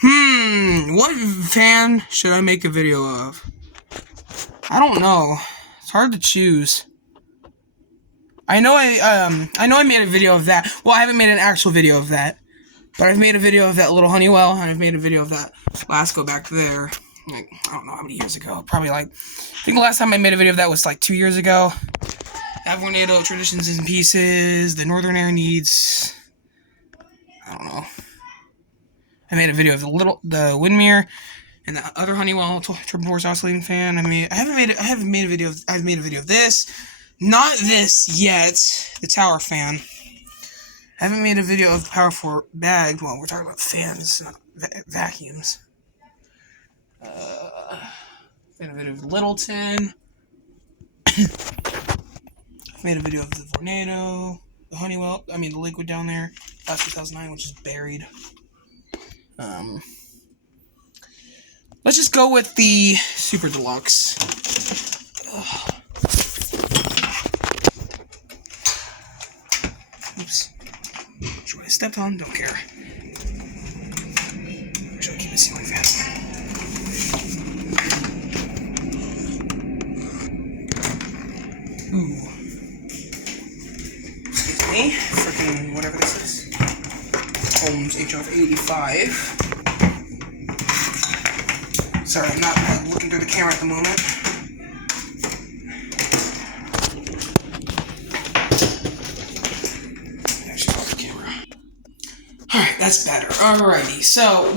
What fan should I make a video of? I don't know. It's hard to choose. I know I made a video of that. Well, I haven't made an actual video of that. But I've made a video of that little Honeywell, and I've made a video of that Lasco back there. Like, I don't know how many years ago. Probably like, I think the last time I made a video of that was like 2 years ago. Avornado, Traditions and Pieces, the Northern Air Needs. I don't know. I made a video of the Windmere and the other Honeywell Triple Force Oscillating fan. I've made a video of this. Not this yet. The tower fan. I haven't made a video of the Power 4 bag. Well, we're talking about fans, not vacuums. Made a video of Littleton. Made a video of the Vornado, the Honeywell. I mean, the liquid down there. Last 2009, which is buried. Let's just go with the Super Deluxe. Oops. Which one I stepped on? Don't care. Should I keep the ceiling fan? Ooh. Excuse me. Freaking whatever this is. Holmes HF 85. Sorry, I'm not looking through the camera at the moment. Actually, off the camera. Alright, that's better. Alrighty, so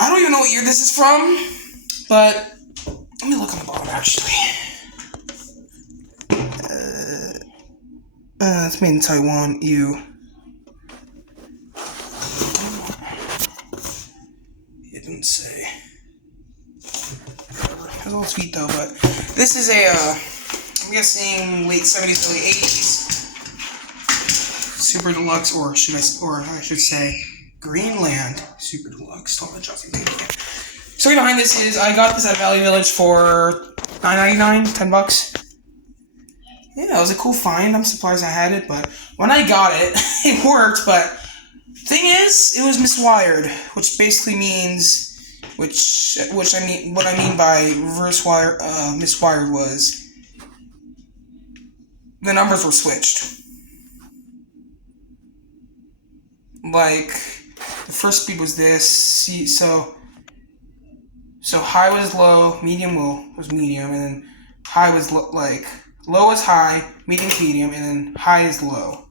I don't even know what year this is from, but let me look on the bottom actually. It's made in Taiwan. It didn't say. It was all sweet though, but this is I'm guessing late 70s, early 80s. Super Deluxe, or I should say, Greenland Super Deluxe. Story behind this is I got this at Valley Village for $9.99, $10. Yeah, it was a cool find. I'm surprised I had it, but when I got it, it worked. But thing is, it was miswired, which basically means, what I mean by reverse wire miswired was the numbers were switched. Like, the first speed was this. See, so high was low, medium was medium, and then high was low is high, medium to medium, and then high is low.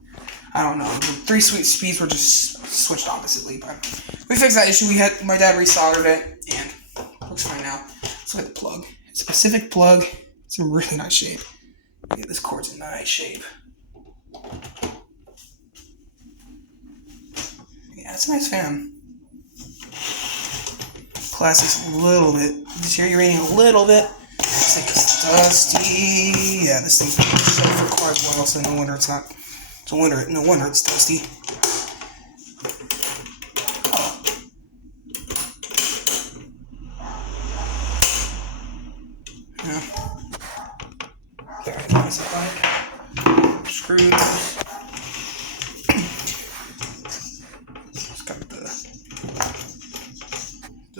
I don't know. The three speeds were just switched oppositely, but we fixed that issue. My dad resoldered it, and it looks fine now. Let's look at the plug. It's a Pacific plug. It's in really nice shape. Yeah, this cord's in nice shape. Yeah, it's a nice fan. Plastic's a little bit deteriorating a little bit. This thing is dusty. Yeah, this thing's been for quite a while, so no wonder it's not. No wonder it's dusty. Yeah. Very nice applied. Screws.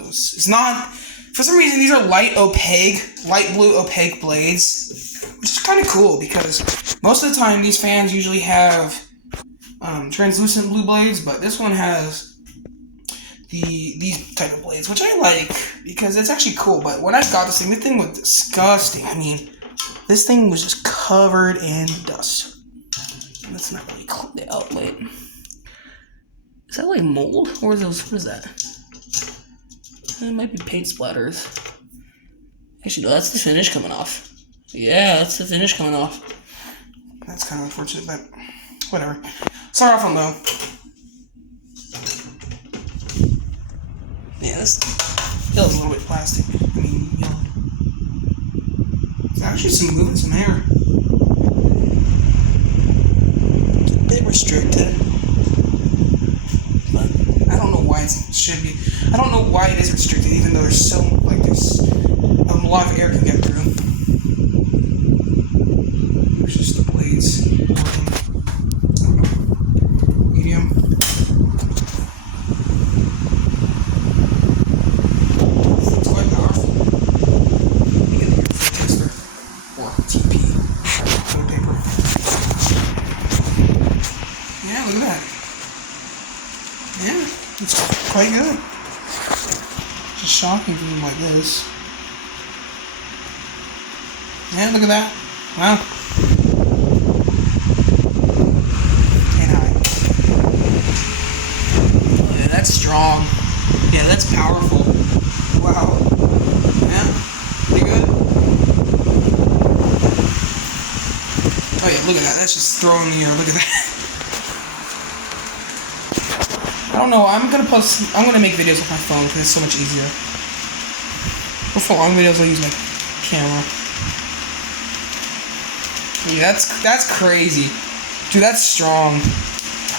It's not, for some reason, these are light blue opaque blades, which is kind of cool because most of the time these fans usually have translucent blue blades, but this one has these type of blades, which I like because it's actually cool. But when I got this thing was disgusting. I mean, this thing was just covered in dust. That's not really cool. Oh, wait. Is that like mold? Or is those, what is that? It might be paint splatters. Actually, no, that's the finish coming off. Yeah, that's the finish coming off. That's kind of unfortunate, but whatever. Start off on low. Yeah, this feels a little bit plastic. I mean, there's actually some movement, some air. It's a bit restricted. But I don't know why it should be. I don't know why it is restricted, even though there's a lot of air can get through. There's just the blades. Medium. Yeah, it's quite good. Just shocking for them like this. Yeah, look at that. Wow. Yeah, that's strong. Yeah, that's powerful. Wow. Yeah, pretty good. Oh yeah, look at that. That's just throwing the air. Look at that. I don't know. I'm gonna make videos with my phone because it's so much easier. For long videos, I'll use my camera. Yeah, that's crazy, dude. That's strong.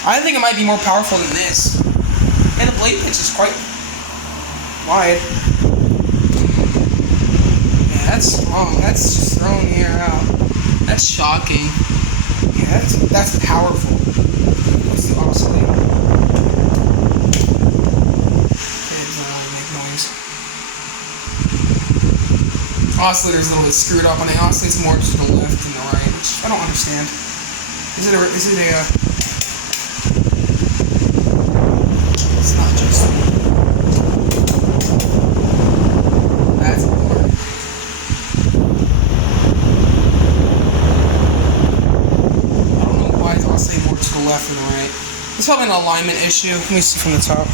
I think it might be more powerful than this. And the blade pitch is quite wide. Yeah, that's strong. That's just throwing the air out. That's shocking. Yeah, that's powerful. What's the oscillating? Oscillator's a little bit screwed up, and it oscillates more to the left than the right, which I don't understand. Is it a it's not just that's more. I don't know why it's oscillating more to the left than the right. It's probably an alignment issue. Let me see from the top.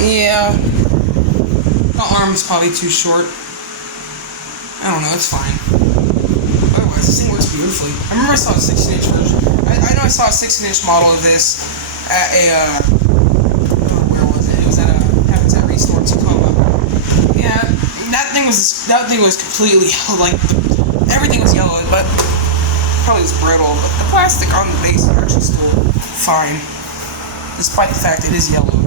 Yeah. The arm's probably too short. I don't know, it's fine. Otherwise, this thing works beautifully. I remember I saw a 16-inch version. I know I saw a 16-inch model of this at a, where was it? It was at a Habitat Restore in Tacoma. Yeah, that thing was completely, like, everything was yellow, but probably was brittle, but the plastic on the base is actually still fine, despite the fact it is yellow.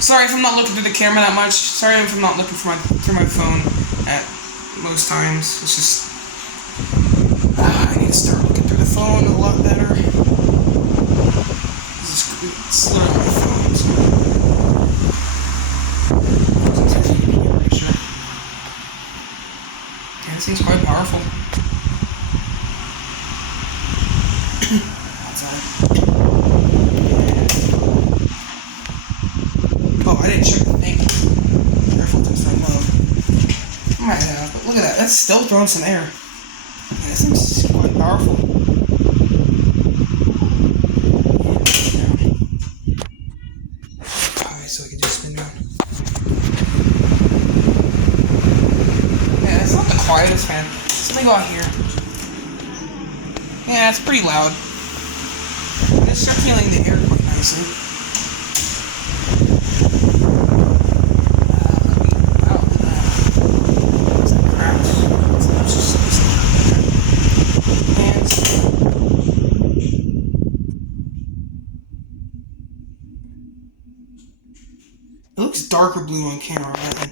Sorry if I'm not looking through the camera that much. Sorry if I'm not looking through my phone at most times. It's just I need to start looking through the phone a lot better. It's literally my phone. Yeah, this thing's quite powerful. Outside. Oh, I didn't check the thing. Careful, just don't know. I might have, but look at that. That's still throwing some air. Yeah, this thing's quite powerful. Alright, so I can just spin around. Yeah, it's not the quietest fan. Let's go out here. Yeah, it's pretty loud. It's circulating the air quite nicely. It looks darker blue on camera, but in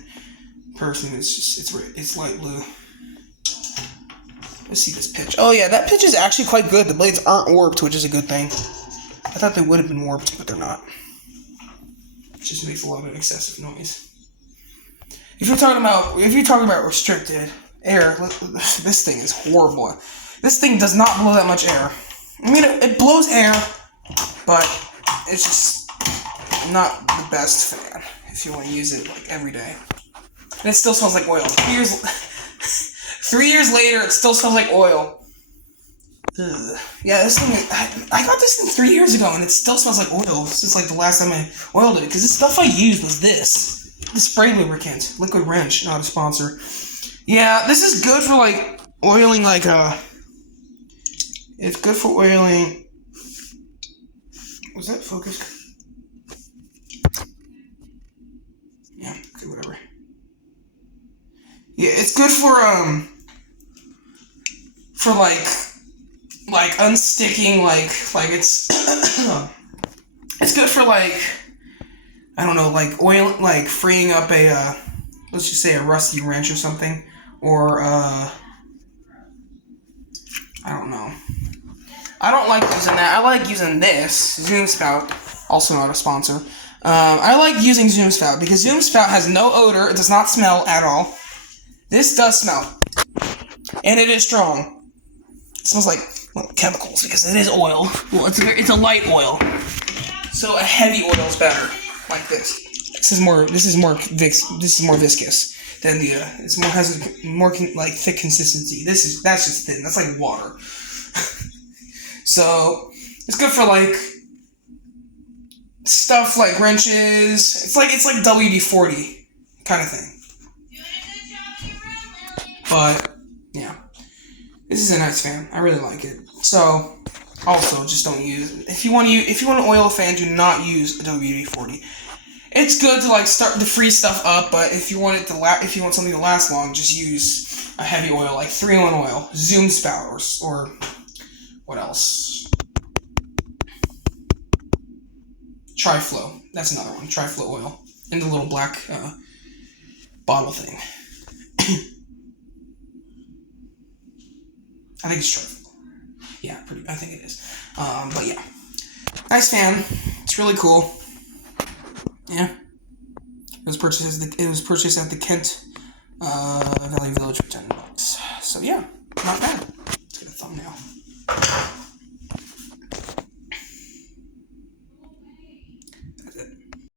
person it's light blue. Let's see this pitch. Oh yeah, that pitch is actually quite good. The blades aren't warped, which is a good thing. I thought they would have been warped, but they're not. It just makes a lot of excessive noise. If you're talking about restricted air, this thing is horrible. This thing does not blow that much air. I mean, it blows air, but it's just not the best fan if you want to use it like every day. And it still smells like oil. 3 years later, it still smells like oil. Ugh. Yeah, this thing, I got this thing 3 years ago, and it still smells like oil since like the last time I oiled it. Because the stuff I used was this. The spray lubricant. Liquid Wrench, not a sponsor. Yeah, this is good for like oiling like it's good for oiling. Was that focused? Yeah, okay, whatever. Yeah, it's good for like unsticking like it's it's good for like I don't know, like oil, like freeing up a let's just say a rusty wrench or something, or I don't know. I don't like using that. I like using this Zoom Spout, also not a sponsor. I like using Zoom Spout because Zoom Spout has no odor. It does not smell at all. This does smell, and it is strong. It smells like well, chemicals, because it is oil. Well, it's a light oil. So a heavy oil is better, like this. This is more viscous than the has a more like thick consistency. That's just thin. That's like water. So it's good for like stuff like wrenches. It's like WD-40 kind of thing. But yeah, this is a nice fan. I really like it. So also just don't use if you want an oil fan, do not use a WD-40. It's good to like start to freeze stuff up, but if you want something to last long, just use a heavy oil like 3-in-1 oil, Zoom Spout, or what else? Tri-Flow. That's another one. Tri-Flow oil in the little black bottle thing. I think it's Tri-Flow. Yeah, I think it is. But yeah, nice fan. It's really cool. Yeah, it was purchased at the Kent Valley Village for $10. So yeah, not bad.